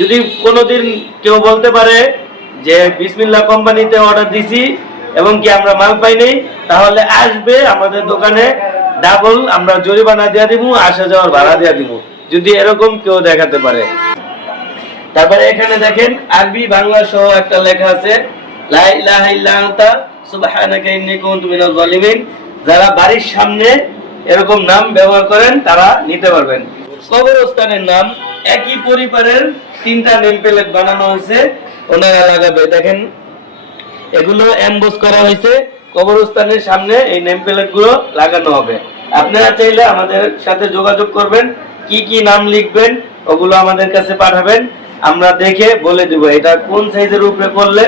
যদি কোনোদিন কেউ বলতে পারে যে বিসমিল্লাহ কোম্পানিতে অর্ডার দিছি এবং কি আমরা মাল পাই নাই, তাহলে আসবে আমাদের দোকানে, ডাবল আমরা জরিমানা দিয়ে দিব, আসা যাওয়ার ভাড়া দিয়ে দিব, যদি এরকম কেউ দেখাতে পারে। তারপরে এখানে দেখেন আরবি বাংলা সহ একটা লেখা আছে, লা ইলাহা ইল্লা আনতা সুবহানাকা ইন্নী কুনতু মিনাজ জালিমিন। যারা বাড়ির সামনে এরকম নাম ব্যবহার করেন তারা নিতে পারবেন। কবরস্থানের নাম একই পরিবারের 3টা নেম প্লেট বানানো হয়েছে, ওনারা লাগাবে। দেখেন এগুলো এমবোস করা হয়েছে, কবরস্থানের সামনে এই নেম প্লেট গুলো লাগানো হবে। আপনারা চাইলে আমাদের সাথে যোগাযোগ করবেন, কি কি নাম লিখবেন ওগুলো আমাদের কাছে পাঠাবেন, আমরা দেখে বলে দিব এটা কোন সাইজের উপরে করলে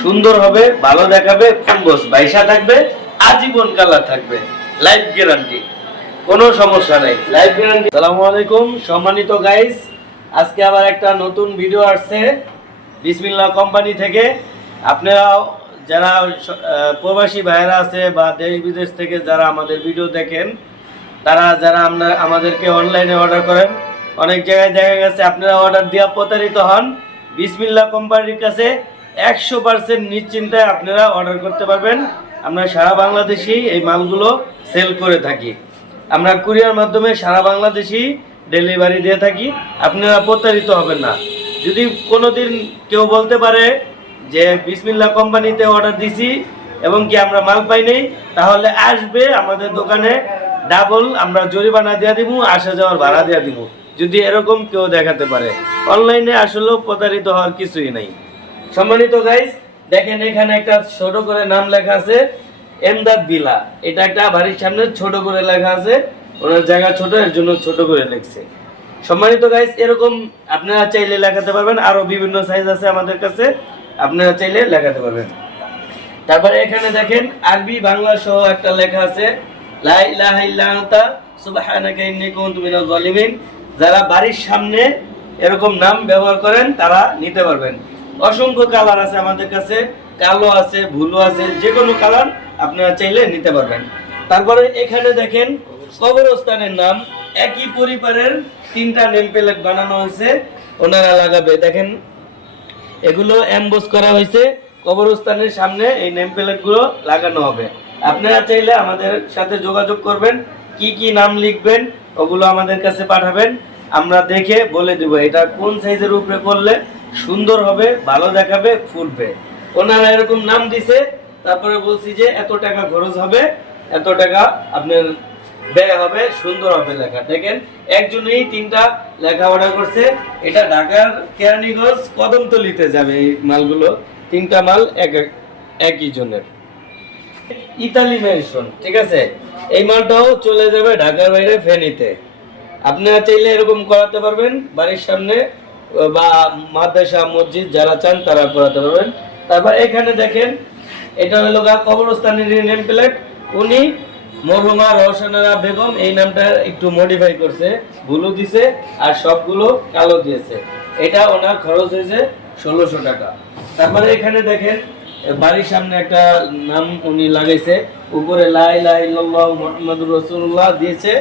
সুন্দর হবে, ভালো দেখাবে, ফুলবস বাইসা থাকবে, আজীবন কালার থাকবে, লাইফ গ্যারান্টি, কোনো সমস্যা নাই, লাইফ গ্যারান্টি। আসসালামু আলাইকুম সম্মানিত গাইস, আজকে আবার একটা নতুন ভিডিও আসছে বিসমিল্লাহ কোম্পানি থেকে। আপনারা যারা প্রবাসী ভাইয়েরা আছে বা দেশ বিদেশ থেকে যারা আমাদের ভিডিও দেখেন, তারা যারা আমাদেরকে অনলাইনে অর্ডার করেন, অনেক জায়গায় দেখা গেছে আপনারা অর্ডার দিয়ে প্রতারিত হন। বিসমিল্লাহ কোম্পানির কাছে 100% নিশ্চিন্তায় আপনারা অর্ডার করতে পারবেন। আমরা সারা বাংলাদেশেই এই মালগুলো সেল করে থাকি, আমরা কুরিয়ার মাধ্যমে সারা বাংলাদেশেই ডেলিভারি দিয়ে থাকি, আপনারা প্রতারিত হবেন না। যদি কোনোদিন কেউ বলতে পারে যে বিসমিল্লাহ কোম্পানিতে অর্ডার দিছি এবং কি আমরা মাল পাই নাই, তাহলে আসবে আমাদের দোকানে, ডাবল আমরা জরিমানা দিয়ে দিব, আসা যাওয়ার ভাড়া দিয়ে দিব, যদি এরকম কেউ দেখাতে পারে। অনলাইনে আসলেও প্রতারিত হওয়ার কিছুই নাই। সম্মানিত গাইস, দেখেন এখানে একটা ছোট করে নাম লেখা আছে এমদাদ বিলা, এটা একটা বাড়ির সামনে ছোট করে লেখা আছে, ওনার জায়গা ছোট, এর জন্য ছোট করে লিখছে। সম্মানিত গাইস, এরকম আপনারা চাইলে লেখাতে পারবেন, আরো বিভিন্ন সাইজ আছে আমাদের কাছে, আপনারা চাইলে লেখাতে পারবেন। তারপরে এখানে দেখেন আরবি বাংলা সহ একটা লেখা আছে, লা ইলাহা ইল্লা আনতা সুবহানাকা ইন্নী কুনতু মিনাজ জালিমিন। যারা বাড়ির সামনে এরকম নাম ব্যবহার করেন তারা নিতে পারবেন। অসংখ্য কালার আছে আমাদের কাছে, কালো আছে, ব্লু আছে, যে কোনো কালার আপনারা চাইলে নিতে পারবেন। তারপরে এখানে দেখেন কবরস্থানের নাম একই পরিবারের 3টা নেম প্লেট বানানো হয়েছে, ওনারা লাগাবে। দেখেন এগুলো এমবোস করা হয়েছে, কবরস্থানের সামনে এই নেম প্লেট গুলো লাগানো হবে। আপনারা চাইলে আমাদের সাথে যোগাযোগ করবেন, কি কি নাম লিখবেন ওগুলো আমাদের কাছে পাঠাবেন, আমরা দেখে বলে দিব এটা কোন সাইজের উপরে করলে সুন্দর হবে, ভালো দেখাবে, ফুটবে। ওনারা এরকম নাম দিছে, তারপরে বলছি যে এত টাকা খরচ হবে, এত টাকা আপনার ব্যয় হবে, সুন্দর হবে লেখা। দেখেন একজনেই 3টা লেখা অর্ডার করছে, এটা ঢাকার কেরানীগঞ্জ কদমতলিতে যাবে এই মালগুলো, 3টা মাল একই জনের। ইতালি মেনশন, ঠিক আছে, এই মালটাও চলে যাবে ঢাকার বাইরে ফেনীতে। আপনারা চাইলে এরকম করাতে পারবেন, বাড়ির সামনে বা মাদ্রাসা মসজিদ যারা চান তারা করাতে পারবেন। তারপর এখানে দেখেন এটা হলো কবরস্থানের নেম প্লেট, উনি মরহুমা রওশনা বেগম, এই নামটা একটু মডিফাই করছে, ব্লু দিছে আর সবগুলো কালো দিয়েছে, এটা ওনার খরচ হয়েছে 1600 টাকা। তারপরে এখানে দেখেন বাড়ির সামনে একটা নাম উনি লাগাইছে, উপরে লা ইলাহা ইল্লাল্লাহু মুহাম্মাদুর রাসূলুল্লাহ দিয়েছে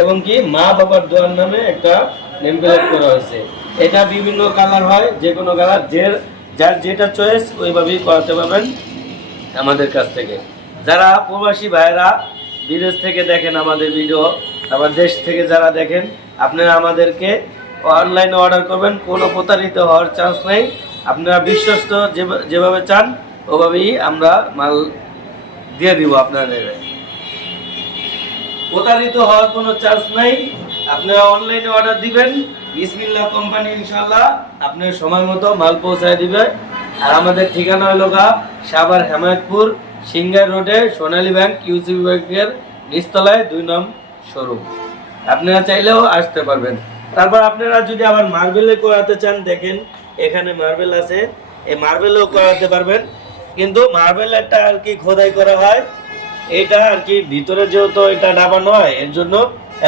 এবং কি মা বাবার দোয়ার নামে একটা নেম প্লেট করা হয়েছে। এটা বিভিন্ন কালার হয়, যে কোনো কালার, যার যেটা চয়েস ওইভাবেই করাতে পারবেন আমাদের কাছ থেকে। যারা প্রবাসী ভাইয়েরা বিদেশ থেকে দেখেন আমাদের ভিডিও, আবার দেশ থেকে যারা দেখেন, আপনারা আমাদেরকে অনলাইনে অর্ডার করবেন, কোনো প্রতারিত হওয়ার চান্স নেই। আপনারা বিশ্বস্ত যেভাবে চান ওভাবেই আমরা মাল দিয়ে দিব, আপনাদের প্রতারিত হওয়ার কোনো চান্স নাই। আপনারা অনলাইনে অর্ডার দিবেন, বিসমিল্লাহ কোম্পানি ইনশাআল্লাহ আপনার সময় মতো মাল পৌঁছায় দিবে। আর আমাদের ঠিকানা হলো সাভার হেমায়তপুর সিঙ্গার রোডে সোনালী ব্যাংক ইউসিবি ব্যাংকের নিচতলায় 2 নং শোরুম, আপনারা চাইলেও আসতে পারবেন। তারপর আপনারা যদি আবার মার্বেলে করাতে চান, দেখেন এখানে মার্বেল আছে, এই মার্বেলও করাতে পারবেন, কিন্তু মার্বেলটা আর কি খোদাই করা হয়, এটা আর কি ভিতরে যেহেতু এটা ডাবানো হয় এর জন্য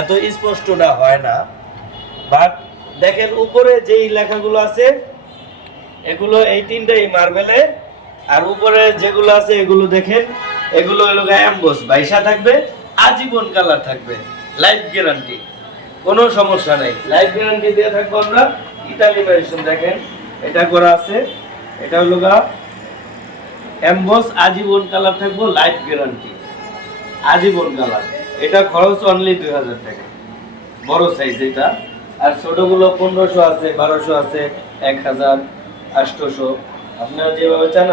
এত স্পষ্টটা হয় না। বাট দেখেন উপরে যেই লেখাগুলো আছে এগুলো এই 3টাই মার্বেলে, আর উপরে যেগুলো আছে এগুলো দেখেন, এগুলো হলো এমবোস বাইসা থাকবে, আজীবন কালার থাকবে, লাইফ গ্যারান্টি, কোনো সমস্যা নাই, লাইফ গ্যারান্টি দিয়ে থাকবো আমরা, ইতালি ভেরিয়েশন দেখেন, এটা করা আছে, এটা হলো গা এমবস আজীবন কালার থাকবো, লাইফ গ্যারান্টি আজীবন কালার। এটা খরচ অনলি 2000 টাকা, বড় সাইজ এটা। আর ছোটগুলো 1500 আছে, 1200 আছে, 1000, 800, আপনারা যেভাবে চান